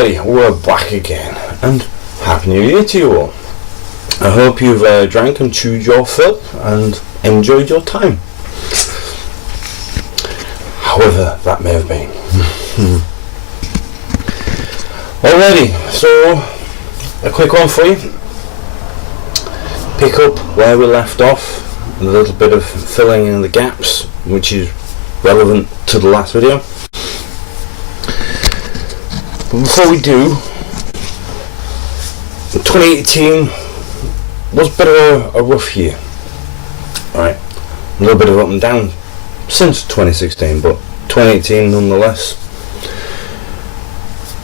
Alrighty, we're back again, and Happy New Year to you all. I hope you've drank and chewed your fill and enjoyed your time, however that may have been. Alrighty, so a quick one for you. Pick up where we left off, a little bit of filling in the gaps, which is relevant to the last video. But before we do, 2018 was a bit of a rough year. Alright, a little bit of up and down since 2016, but 2018 nonetheless,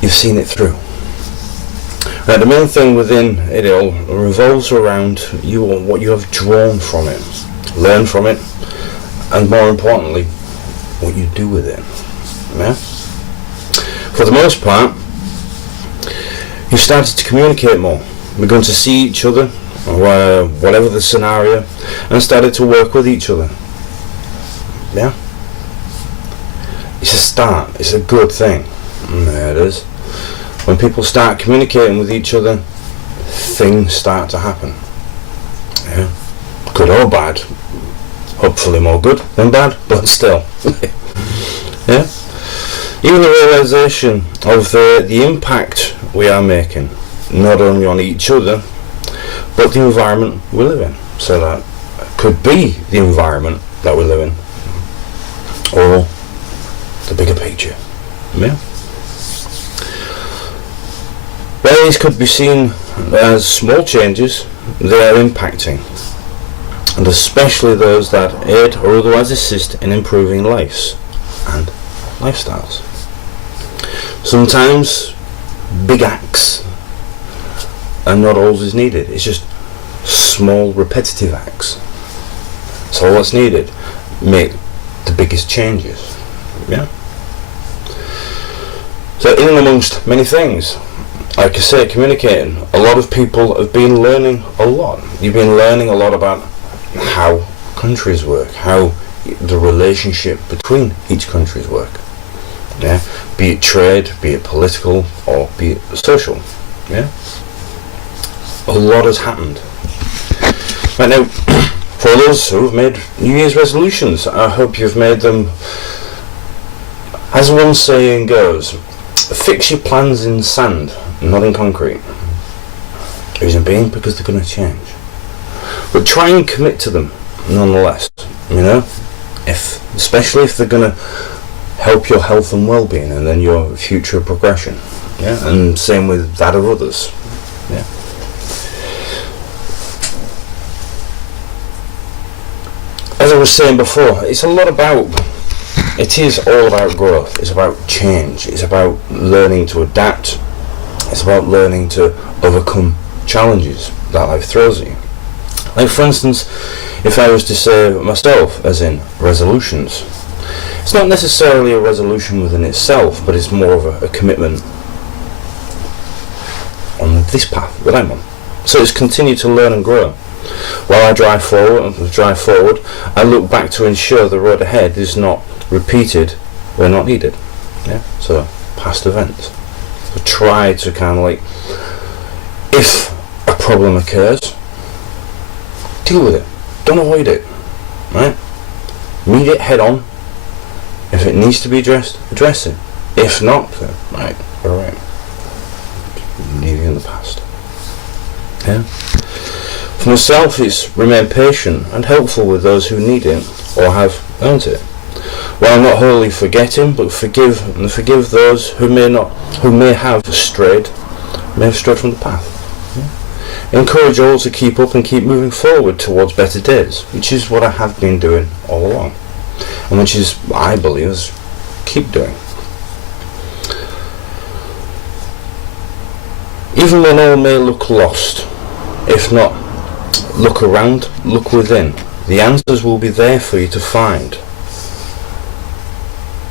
you've seen it through. Right, the main thing within it all revolves around what you have drawn from it, learn from it, and more importantly, what you do with it. Yeah? For the most part, you've started to communicate more, begun to see each other, or whatever the scenario, and started to work with each other. Yeah? It's a start, it's a good thing. There it is. When people start communicating with each other, things start to happen. Yeah? Good or bad. Hopefully more good than bad, but still. Yeah? Even the realization of the impact we are making, not only on each other, but the environment we live in. So that could be the environment that we live in, or the bigger picture. Yeah? While these could be seen as small changes, they are impacting, and especially those that aid or otherwise assist in improving lives and lifestyles. Sometimes big acts are not always needed. It's just small repetitive acts. That's all that's needed. Make the biggest changes. Yeah. So in and amongst many things, like I say, communicating, a lot of people have been learning a lot. You've been learning a lot about how countries work, how the relationship between each countries work. Yeah, be it trade, be it political, or be it social. Yeah, a lot has happened. Right now, for those who have made New Year's resolutions, I hope you've made them, as one saying goes, fix your plans in sand, not in concrete. Reason being, because they're going to change. But try and commit to them, nonetheless. You know, especially if they're going to help your health and well-being, and then your future progression. Yeah, and same with that of others. Yeah. As I was saying before, it is all about growth. It's about change. It's about learning to adapt. It's about learning to overcome challenges that life throws at you. Like, for instance, if I was to say myself, as in resolutions, it's not necessarily a resolution within itself, but it's more of a commitment on this path that I'm on. So it's continue to learn and grow. While I drive forward, I look back to ensure the road ahead is not repeated where not needed. Yeah. So past events. So try to kind of like, if a problem occurs, deal with it. Don't avoid it. Right? Meet it head on. If it needs to be addressed, address it. If not, then, right, alright. Leave it in the past. Yeah. For myself, it's remain patient and helpful with those who need it or have earned it, while not wholly forgetting, but forgive those who may have strayed from the path. Yeah. Encourage all to keep up and keep moving forward towards better days, which is what I have been doing all along, and which is, I believe, is keep doing. Even when all may look lost, if not, look around, look within. The answers will be there for you to find.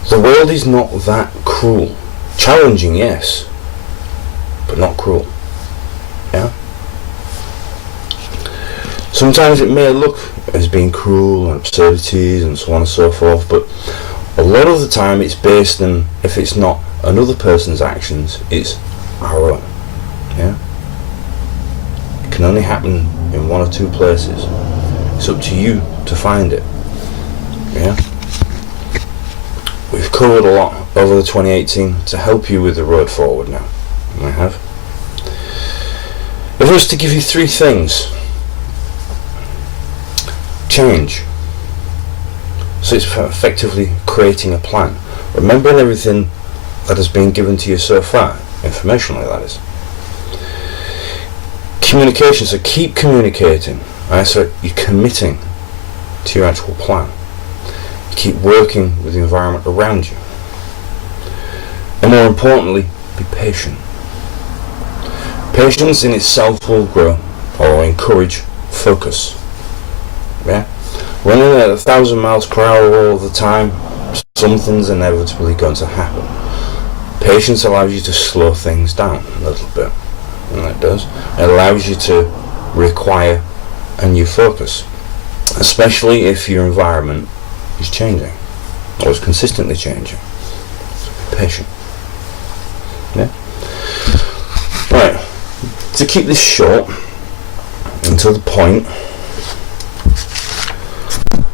The world is not that cruel. Challenging, yes, but not cruel. Yeah? Sometimes it may look as being cruel and absurdities and so on and so forth, but a lot of the time it's based on, if it's not another person's actions, it's our own. Yeah? It can only happen in one or two places. It's up to you to find it. Yeah? We've covered a lot over the 2018 to help you with the road forward now. I have. If I was to give you three things: change. So it's effectively creating a plan. Remembering everything that has been given to you so far, informationally that is. Communication, so keep communicating. Right? So you're committing to your actual plan. You keep working with the environment around you. And more importantly, be patient. Patience in itself will grow or encourage focus. Yeah? Running at 1,000 miles per hour all the time, something's inevitably going to happen. Patience allows you to slow things down a little bit, and that does. It allows you to require a new focus, especially if your environment is changing or is consistently changing. So be patient. Yeah? Right. To keep this short and to the point,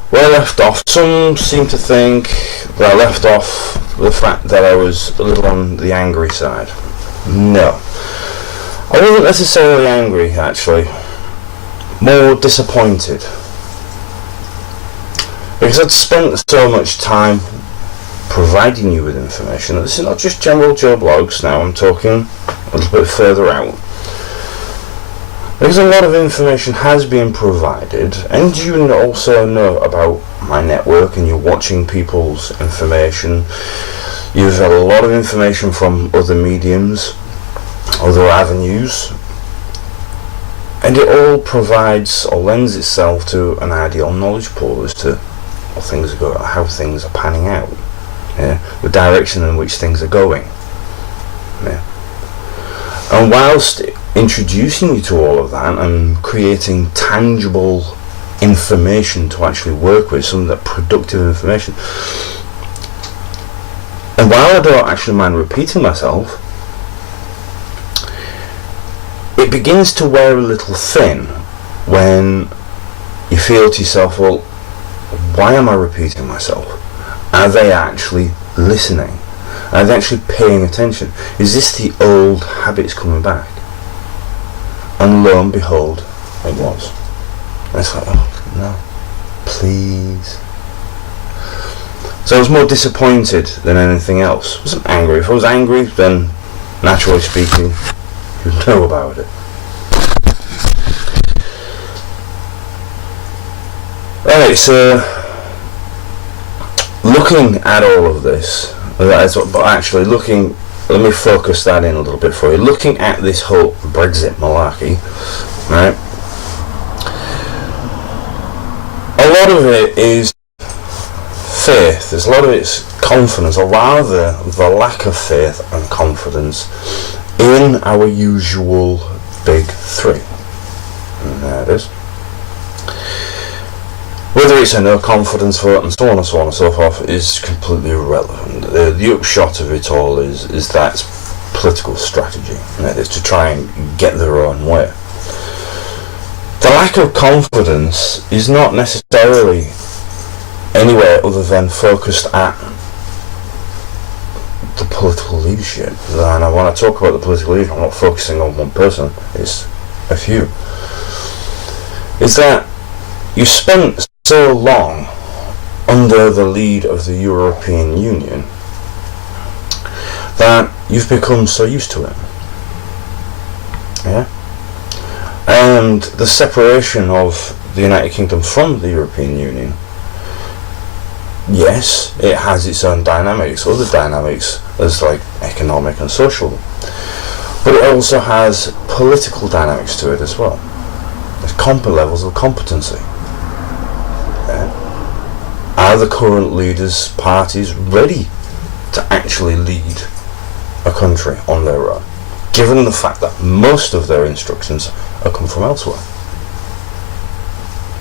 where I left off, some seem to think that I left off the fact that I was a little on the angry side. No. I wasn't necessarily angry, actually. More disappointed. Because I'd spent so much time providing you with information. This is not just general Joe blogs now, I'm talking a little bit further out. Because a lot of information has been provided, and you also know about my network, and you're watching people's information. You've had a lot of information from other mediums, other avenues, and it all provides or lends itself to an ideal knowledge pool as to how things are panning out, yeah? The direction in which things are going. Yeah? And whilst introducing you to all of that and creating tangible information to actually work with, some of that productive information, and while I don't actually mind repeating myself, it begins to wear a little thin when you feel to yourself, well, why am I repeating myself? Are they actually listening? Are they actually paying attention? Is this the old habits coming back? And lo and behold, it was. And it's like, oh no, please. So I was more disappointed than anything else. I wasn't angry. If I was angry, then naturally speaking, you'd know about it. Right, so looking at all of this, but actually looking, let me focus that in a little bit for you. Looking at this whole Brexit malarkey, right? A lot of it is faith. There's a lot of it's confidence, or rather the lack of faith and confidence in our usual big three. And there it is. Whether it's a no confidence vote and so on and so on and so forth is completely irrelevant. The upshot of it all is that's political strategy. It is to try and get their own way. The lack of confidence is not necessarily anywhere other than focused at the political leadership. And when I talk about the political leadership, I'm not focusing on one person, it's a few. Is that you spent so long under the lead of the European Union that you've become so used to it. Yeah? And the separation of the United Kingdom from the European Union, yes, it has its own dynamics, other dynamics as like economic and social, but it also has political dynamics to it as well. There's levels of competency. Yeah. Are the current leaders' parties ready to actually lead a country on their own, given the fact that most of their instructions are come from elsewhere?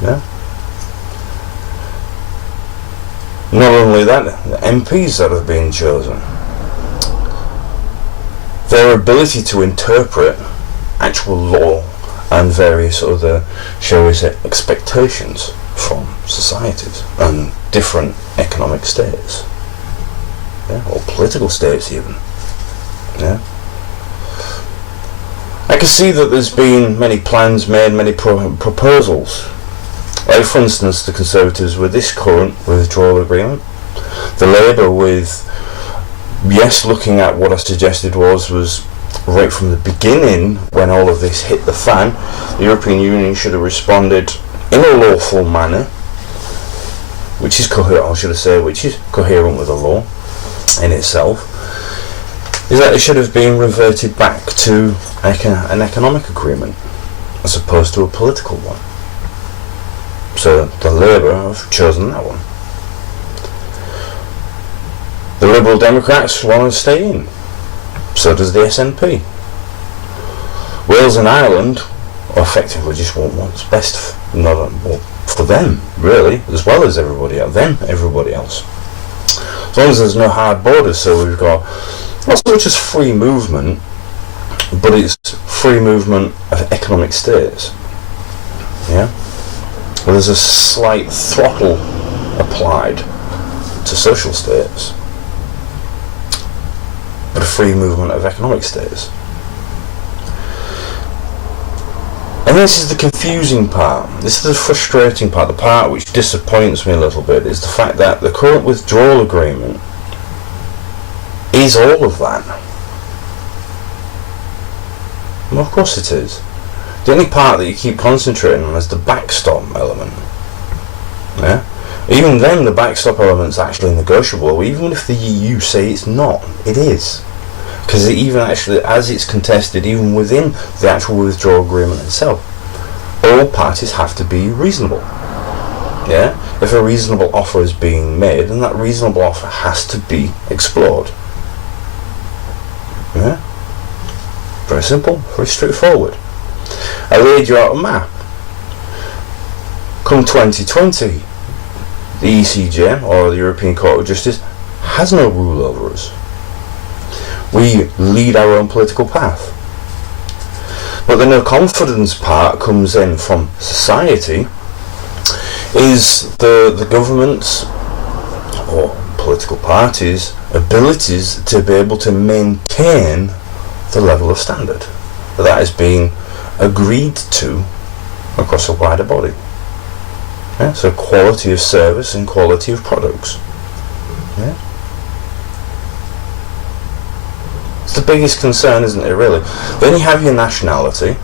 Yeah. Not only that, the MPs that have been chosen, their ability to interpret actual law and various other, shall we say, expectations from societies and different economic states, or political states even. I can see that there's been many plans made, many proposals. Like, for instance, the Conservatives with this current withdrawal agreement, the Labour with, yes, looking at what I suggested was right from the beginning, when all of this hit the fan, the European Union should have responded in a lawful manner, which is coherent with the law in itself, is that it should have been reverted back to an economic agreement as opposed to a political one. So the Labour have chosen that one. The Liberal Democrats want to stay in. So does the SNP. Wales and Ireland effectively just want what's best for them, really, as well as everybody else. As long as there's no hard borders, so we've got not so much as free movement, but it's free movement of economic states. Well, there's a slight throttle applied to social states, but a free movement of economic states. And this is the confusing part, this is the frustrating part, the part which disappoints me a little bit, is the fact that the current withdrawal agreement is all of that. Well, of course it is. The only part that you keep concentrating on is the backstop element. Even then, the backstop element's actually negotiable, even if the EU say it's not. It is. Because even actually, as it's contested, even within the actual withdrawal agreement itself, all parties have to be reasonable. If a reasonable offer is being made, then that reasonable offer has to be explored. Very simple, very straightforward. I laid you out a map. Come 2020, the ECJ, or the European Court of Justice, has no rule over us. We lead our own political path. But the no confidence part comes in from society, is the government's or political parties' abilities to be able to maintain the level of standard that is being agreed to across a wider body. So quality of service and quality of products. It's the biggest concern, isn't it, really? Then you have your nationality,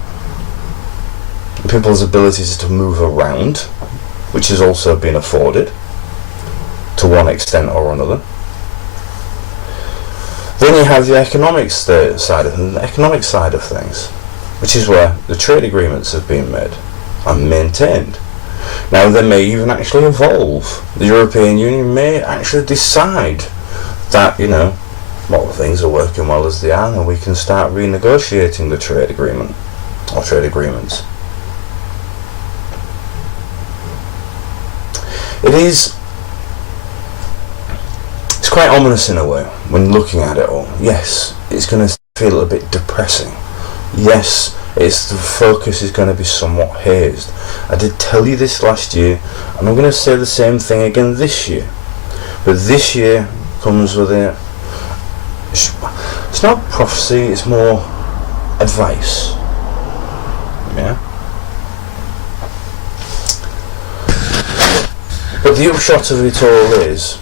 people's abilities to move around, which has also been afforded to one extent or another. Then you have the economic side of things, which is where the trade agreements have been made and maintained. Now they may even actually evolve. The European Union may actually decide that, well, things are working well as they are, and we can start renegotiating the trade agreement or trade agreements. It's quite ominous in a way when looking at it all. Yes, it's going to feel a bit depressing. Yes, the focus is going to be somewhat hazed. I did tell you this last year, and I'm going to say the same thing again this year. But this year comes with it. It's not prophecy, it's more advice. But the upshot of it all is,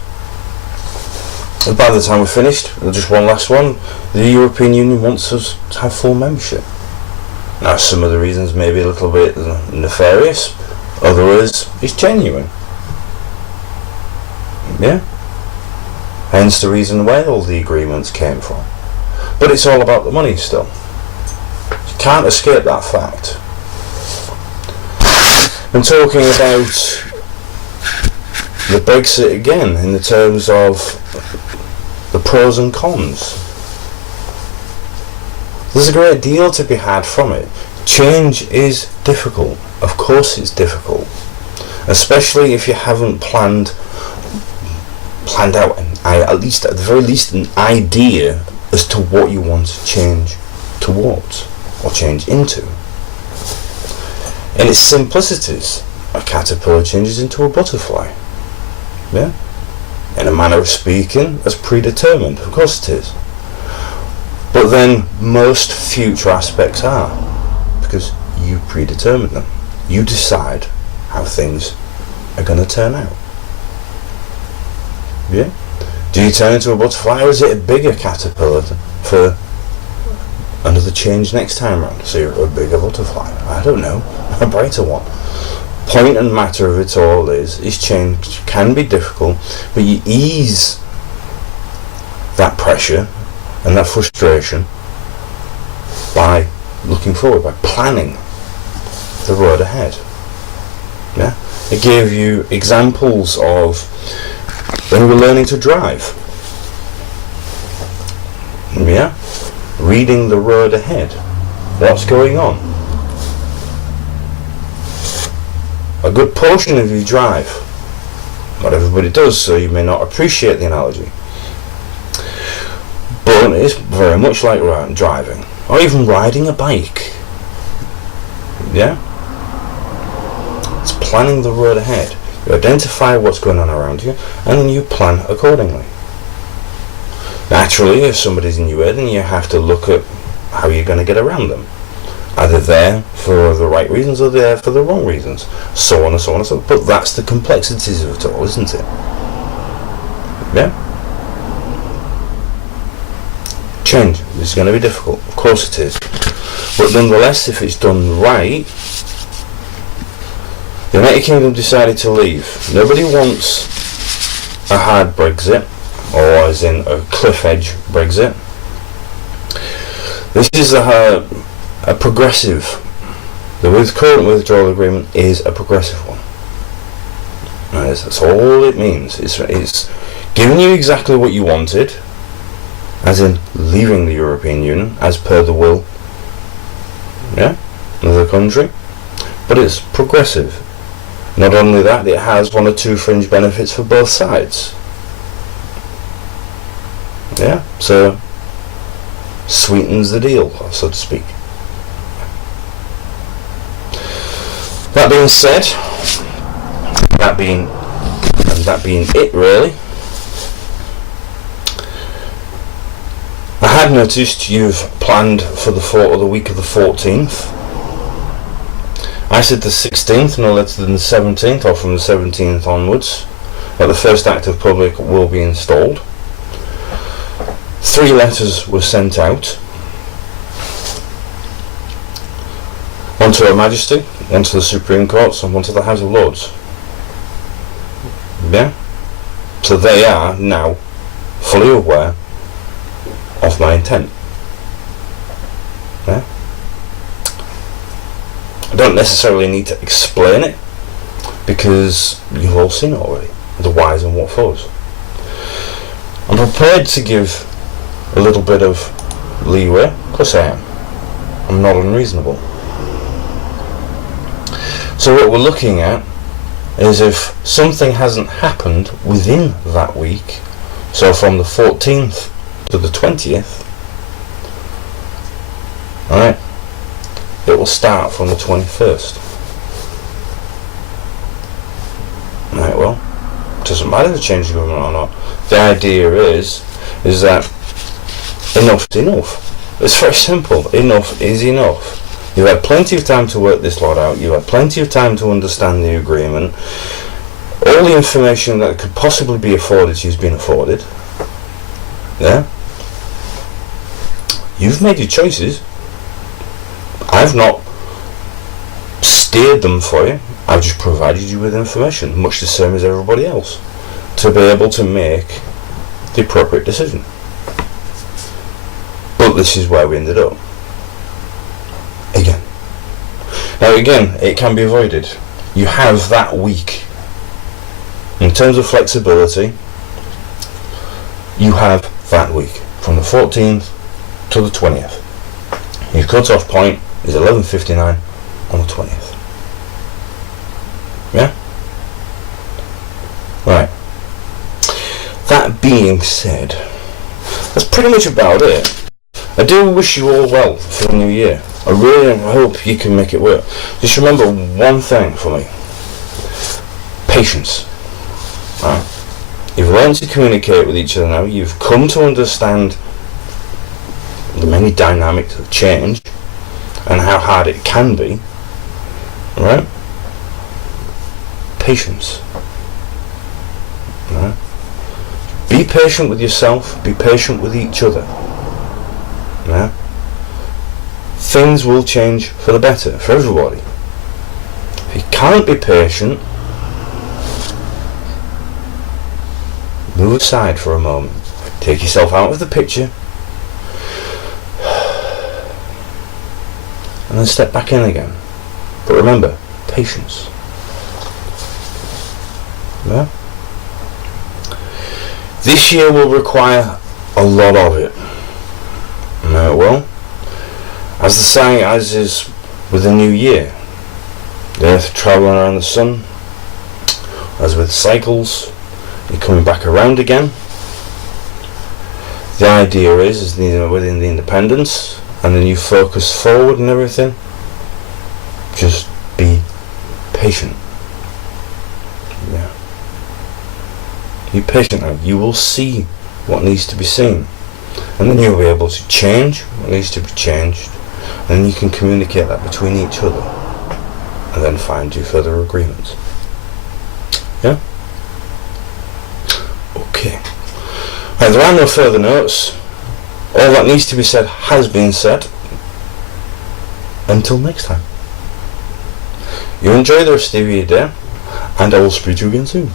by the time we're finished, just one last one, the European Union wants us to have full membership. Now, some of the reasons may be a little bit nefarious, others it's genuine. Hence the reason where all the agreements came from. But it's all about the money still. You can't escape that fact. I'm talking about the Brexit again in the terms of the pros and cons. There's a great deal to be had from it. Change is difficult. Of course it's difficult. Especially if you haven't planned out, at the very least, an idea as to what you want to change towards or change into. In its simplicities, a caterpillar changes into a butterfly. Yeah? In a manner of speaking, as predetermined. Of course it is. But then most future aspects are, because you predetermine them. You decide how things are going to turn out. Yeah? Do you turn into a butterfly, or is it a bigger caterpillar for another change next time round? So you're a bigger butterfly. I don't know. A brighter one. Point and matter of it all is change can be difficult, but you ease that pressure and that frustration by looking forward, by planning the road ahead. Yeah? It gave you examples of when we were learning to drive. Yeah? Reading the road ahead. What's going on? A good portion of you drive. Not everybody does, so you may not appreciate the analogy. But it's very much like driving, or even riding a bike. Yeah? It's planning the road ahead. You identify what's going on around you, and then you plan accordingly. Naturally, if somebody's in your way, then you have to look at how you're going to get around them. Either there for the right reasons or there for the wrong reasons. So on and so on and so on. But that's the complexities of it all, isn't it? Yeah? Change is going to be difficult. Of course it is. But nonetheless, if it's done right, the United Kingdom decided to leave. Nobody wants a hard Brexit, or as in a cliff edge Brexit. This is a progressive. The current withdrawal agreement is a progressive one. That's all it means. It's giving you exactly what you wanted, as in leaving the European Union as per the will, yeah, of the country. But it's progressive. Not only that, it has one or two fringe benefits for both sides. Yeah, so sweetens the deal, so to speak. That being said, that being it really, I had noticed you've planned for the week of the 14th. I said the 16th, no later than the 17th, or from the 17th onwards, that the first Act of Public will be installed. 3 letters were sent out. One to Her Majesty, one to the Supreme Courts, and one to the House of Lords. Yeah? So they are now fully aware of my intent. Yeah? I don't necessarily need to explain it, because you've all seen it already, the whys and what fors. I'm prepared to give a little bit of leeway. Of course I am. I'm not unreasonable. So what we're looking at is if something hasn't happened within that week, so from the 14th to the 20th, alright, it will start from the 21st. Right, well, it doesn't matter if the change of government or not. The idea is that enough's enough. It's very simple. Enough is enough. You've had plenty of time to work this lot out. You've had plenty of time to understand the agreement. All the information that could possibly be afforded to you has been afforded. Yeah? You've made your choices. I've not steered them for you. I've just provided you with information, much the same as everybody else, to be able to make the appropriate decision. But this is where we ended up. Again. Now again, it can be avoided. You have that week. In terms of flexibility, you have that week, from the 14th to the 20th. Your cut-off point is 11:59 on the 20th. Yeah? Right. That being said, That's pretty much about it. I do wish you all well for the new year. I really hope you can make it work. Just remember one thing for me. Patience. Right? You've learned to communicate with each other now. You've come to understand the many dynamics of change and how hard it can be. Right? Patience. Right? Be patient with yourself. Be patient with each other. Yeah? Things will change for the better for everybody. If you can't be patient, move aside for a moment. Take yourself out of the picture and then step back in again. But remember, patience. Yeah? This year will require a lot of it. No, well, as the saying as is with the new year, the earth travelling around the sun, as with cycles, you're coming back around again. The idea is within the independence, and then you focus forward and everything, just be patient. Yeah. Be patient now. You will see what needs to be seen. And then you'll be able to change what needs to be changed. And then you can communicate that between each other. And then find your further agreements. Yeah? Okay. Right, there are no further notes. All that needs to be said has been said. Until next time. You enjoy the rest of your day. And I will speak to you again soon.